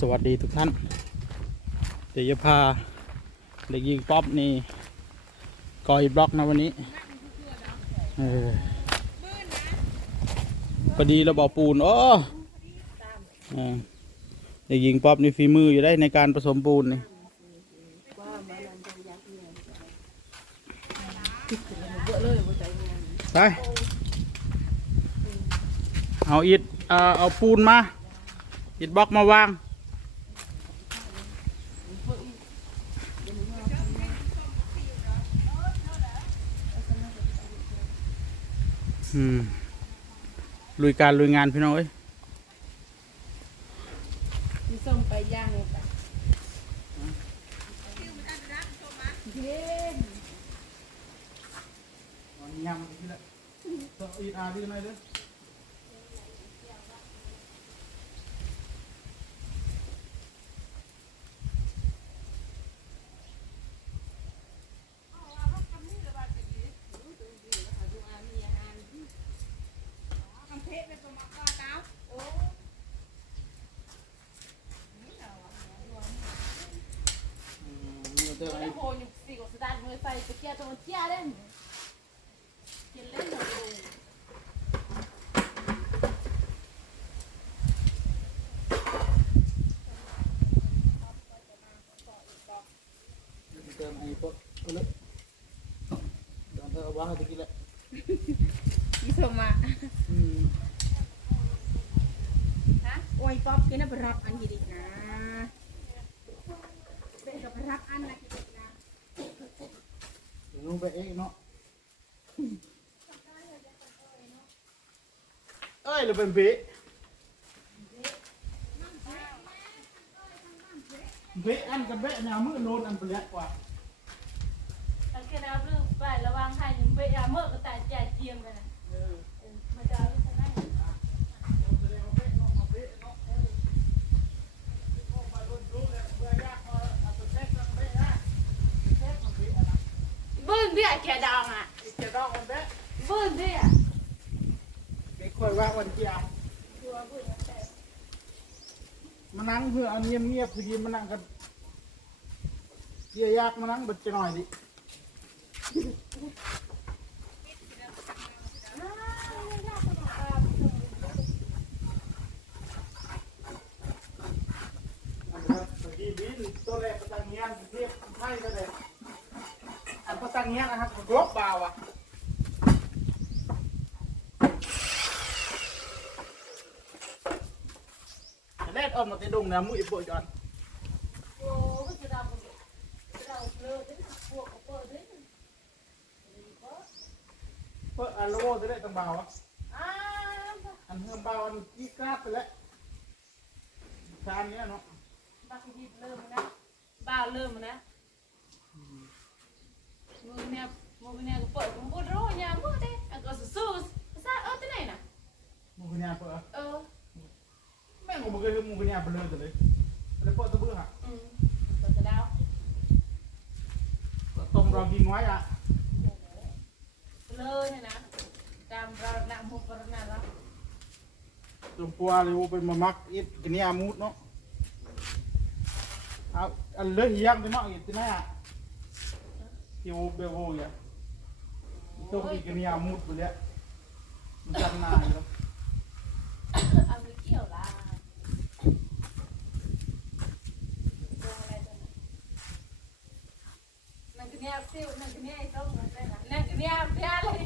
สวัสดีทุกท่าน เดี๋ยวจะพาเด็กยิงป๊อปนี่กอยบล็อกนะวันนี้เออพอดีเราบอกปูนโอ้เอเด็กยิงป๊อปนี่ฝีมืออยู่ได้ในการผสมปูนนี่ไปเอาอิฐเอาปูนมาอิฐบล็อกมาวาง ลุยการลุยงานพี่น้องเอ้ย มีส้มไปย่างเลยจ้ะเย็น ยำที่ละต่ออีอาดีหน่อยเด้อ ตัวนี้โหอยู่สี่กับสตาร์ทมือใส่ตะเกียบตัวมั เจี๊ยเล่นกินเล่นหมดเลยเติมไอ้พวกเอาเลยเดี๋ยวเธอเอาวางให้ตะกี้แหละมีส้มอะอืมฮะโอ้ยป๊อปกินน่ะไปรับะเนกับไปรับอันนะกี่ดินะเดี๋ยวลงไปเองเนาะเอ้ยเราเป็นเบะเบะอันกับเบะแนวมือโนนอันเปรี้ยกว่า แล้วก็น้ำลูกไประวังให้หนึ่งเบะเมื่อก็แต่แจกเทียมกันนะมันจะเอาลูกชนะ บื้นเบี้ยแกดองอะเจะต้องมันเบะบื้นเบี้ยเด็กคอยว่าวันเจียวมานั่งเพื่อเอาเงียบเงียบๆคือมานั่งกันเจียยากมานั่งบัดจะหน่อยดิอันนี้ครับตะกี้บินตัวแรกประตังเงียนเทียบไพ่ก็เลย อันประตังเงี้ยนะครับกรบเบาอะแรกออกมาติดงนะมุ้ยปวดจอนเปิดออันโลโวจะได้ตังเบาอะอันเพิ่มเบาอันกี้กราดไปแล้วชานเนี้ยเนาะบักยิบเริ่มนะบ้าเริ่มนะ มือเนี่ยมือเนี่ยก็เปิดมันพูดรู้เนี่ยมือเด้แล้วก็สู้ซาเออที่ไหนน่ะมูกเนียเปิดเออแม่งผมเคยเห็นมูกเนียไปเลยแต่เลยแล้วเปิดตะเบื้องอะอืมก็จะดาวต้มเรากินไว้อะเลยนะตามเราหนักมุกกระนาแล้วตัวปัวเลยว่าเป็นมามักอิดกินเนียมูดเนาะเอาอันเลือดยักษ์ไปเนาะอิดที่ไหนอะ ที่โอเบโวอะต้มอีกกินเนียมูดไปแล้วมันจำนายแล้วเอาไปเกี่ยวละนั่นก็เนี่ยซิวนั่นก็เนี่ยไอ้ส้มนั่นก็นั่นก็เนี่ยเพี้ยเลย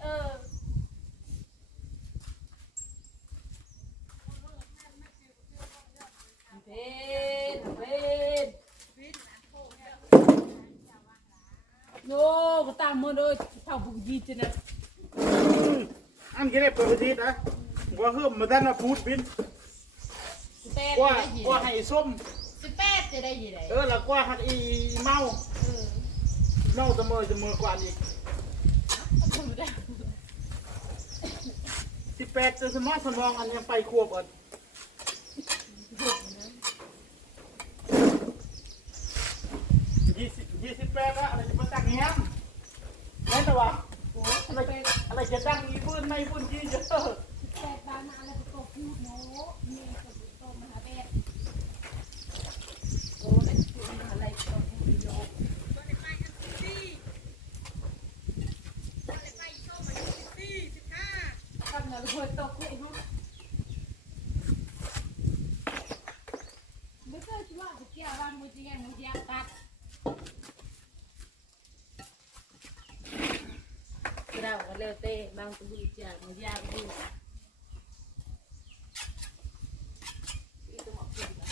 เออ เป็นเป็นโย่ก็ตา มมาเลยเท่าบุกยีจีนะอันกี่ได้เปิดประตูนะว่าเฮิ่มมาด้านมาพูดบินสิแปดว่าจะได้ยินว่าให้ส้ม สิแปดจะได้ยินเลยเออแล้วว่าหัดอีเมาเมาเสมอเสมอกว่าอีกสิบแปดจะสมองสมองอันยังไปควบก่อนยี่สิบยี่สิบแปดแล้วอะไรจะมาตั้งเงี้ยแม่นแต่ว่าอะไรอะไรจะตั้งอีพื้นไม่พื้นยี่เยอะ แปดบ้านไหน ฝนตกเลยมั้งไม่เคยคิดว่าจะเกี่ยวว่ามือจริงไงมือจริงตัด เราก็เร็วเต้บางตัวเจียมือยากดูอีตัวหมอกกินนะ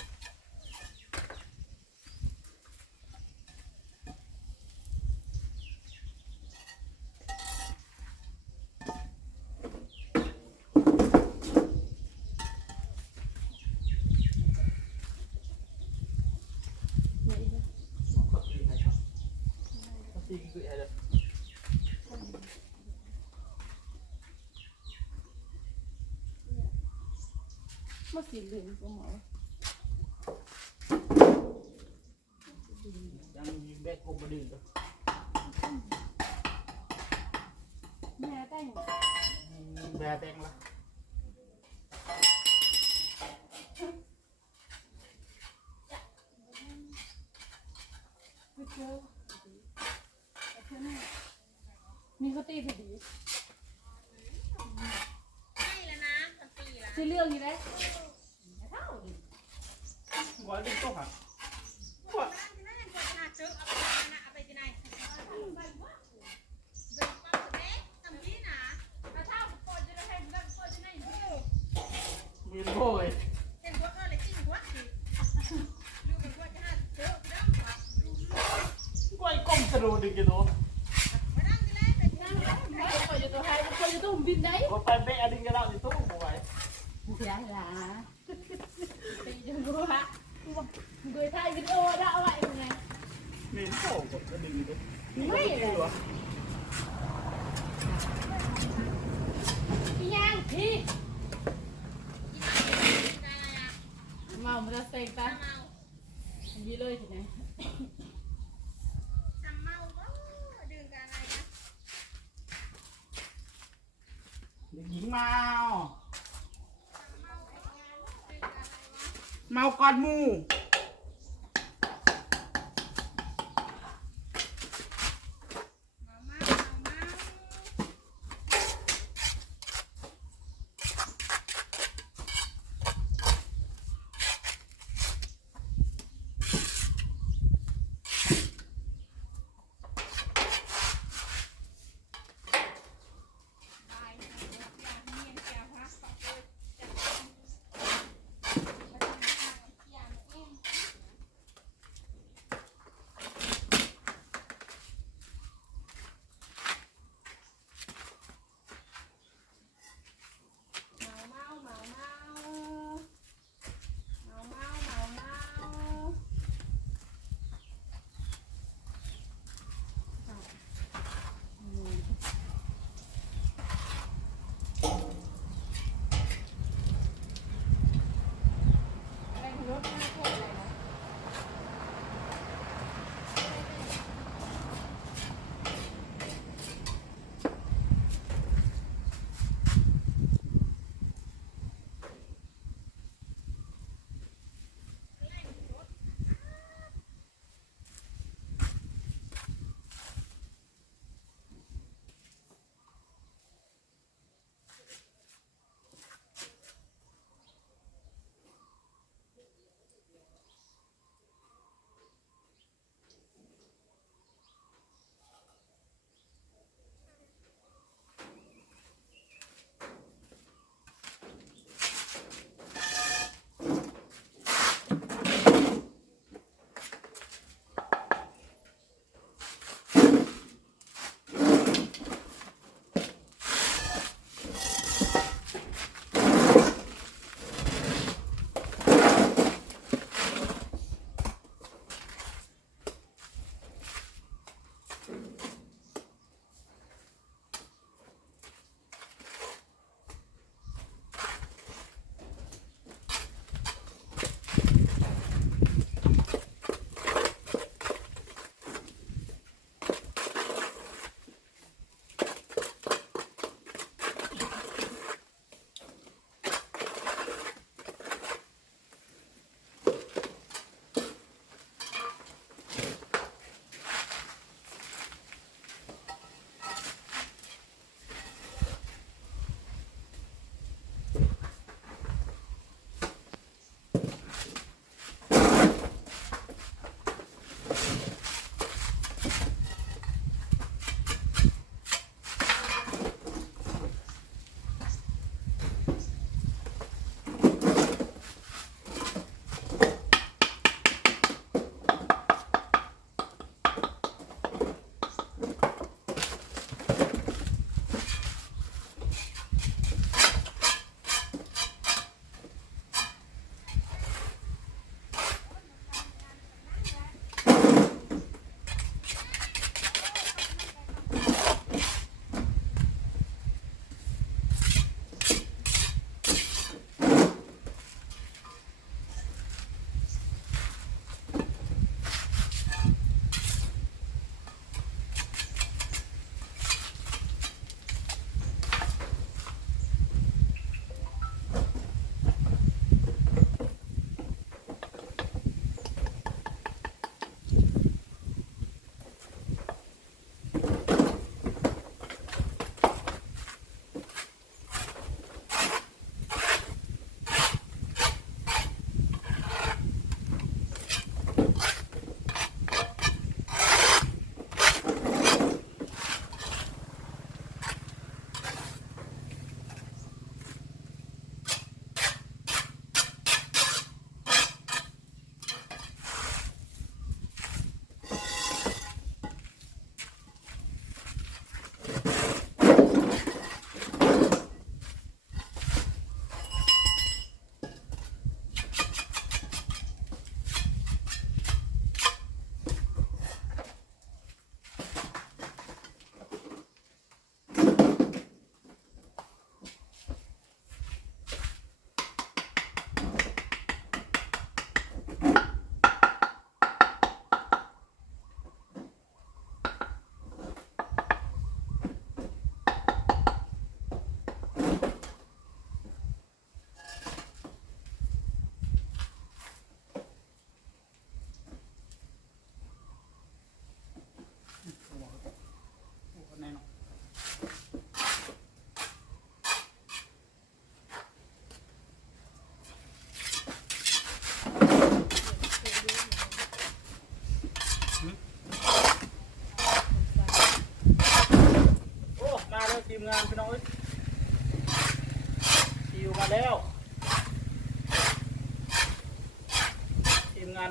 เขาตีให้ครับเขาตีคืออะไร มาสีเหลืองก็หมอยังยิงแบกโคบดีก็แม่แต่งแบแตงละไปเจอนี่เขาตีไปดีให้แล้วนะ พันปีละสีเหลืองอยู่เลยหัวดึงโต๊ะหักหัวที่นั่นกว่าขนาดจึ๊กเอาไปนะเอาไปที่ไหนไปว่าเด็กปั๊บเด็กทำที่นะถ้าเท่าปวดจะได้ให้แบบปวดจะได้เยอะมีโบ้ยเห็นว่าเออเลยจริงวะสิดูเป็นว่าจะหาเจอเรื่องวะกล้วยก้มกระโดดดึงกันโดมานั่งที่แรกแต่นั่งแล้วไม่คอยอยู่ตัวไทยคอยอยู่ตัวบินได้กดไปเบะดึงกันแล้วในตู้บ่ไหวเสียหลาตีจนรู้ฮะโดยไทยวิดีโอได้เอาไว้ยังไงมีโบ้กดกระดึงกันไม่เลยวะพี่ย่างพี่กินอะไรอะเมามันจะเซ็งตาเมายีเลยทีไหนทำเมาก็ดื่มกันอะไรนะเด็กหญิงเมา เมาก่อนหมู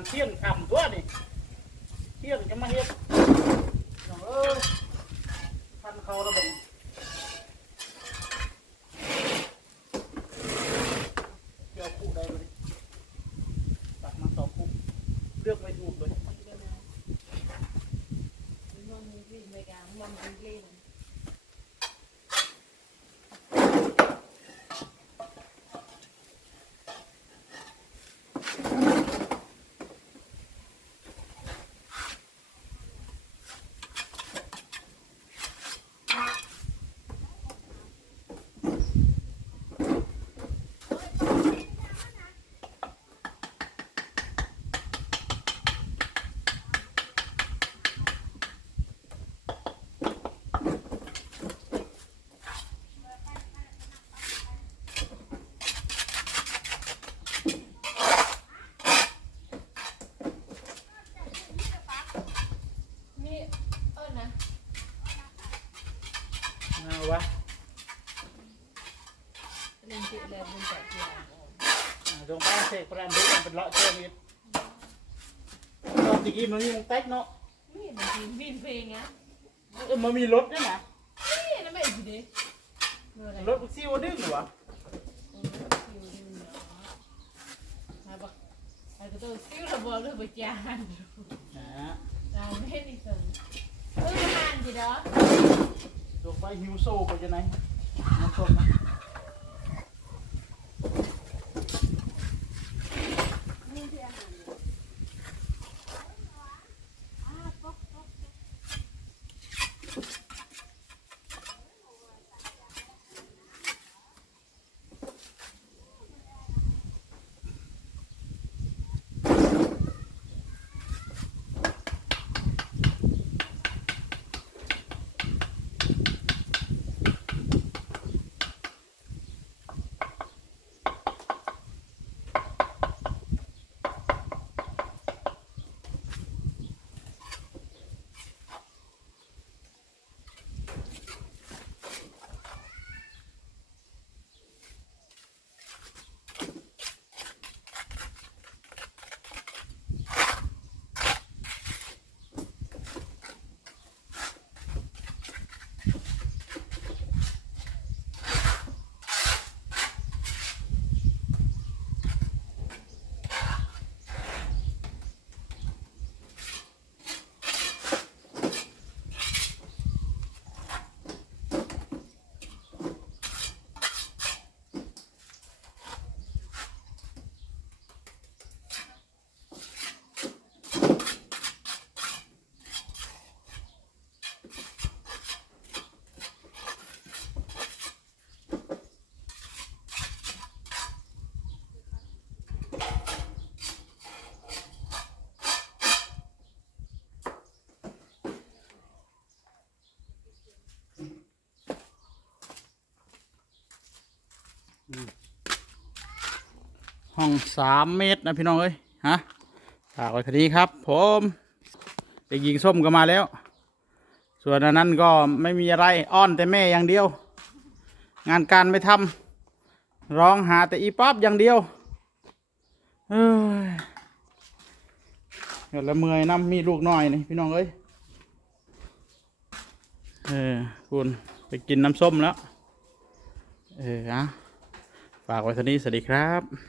เที่ยงทำตัวนี่เที่ยงจะมาเฮ็ดน้องเอ้ยทันเขาแล้วเบ่งเดี๋ยวคู่ได้บ่ดิตักมาสองคู่เลือกไม่ถูกเลย นี่เออนะ เอาวะ เล่นจิเลยมันแต่เดียว อ่าตรงป้าเสกประดันดูมันเป็นเลาะเชื่อมิดตอนตะกี้มันมีวงเต็กเนาะ นี่ มันกินวินเพลงอะเออมันมีรถด้วยนะนี่นะไม่อีกดิเมื่อไรรถซิวดึงเหรอวะมาบอกไอ้ตัวซิ้วระเบิดหรือไปจานนะจานไม่ได้ส่งเออ ห้องสามเมตรนะพี่น้องเอ้ยฮะฝากไว้แค่นี้ครับ ผมเด็กหญิงส้มก็มาแล้ว ส่วนนั้นก็ไม่มีอะไรอ้อนแต่แม่อย่างเดียว งานการไม่ทำร้องหาแต่อีป๊อบอย่างเดียวเอ้ยเดี๋ยวละเมื่อยน้ำมีลูกน้อยนี่พี่น้องเอ้ยเออคุณไปกินน้ำส้มแล้ว เอออะฝากไว้ท่านี้สวัสดีครับ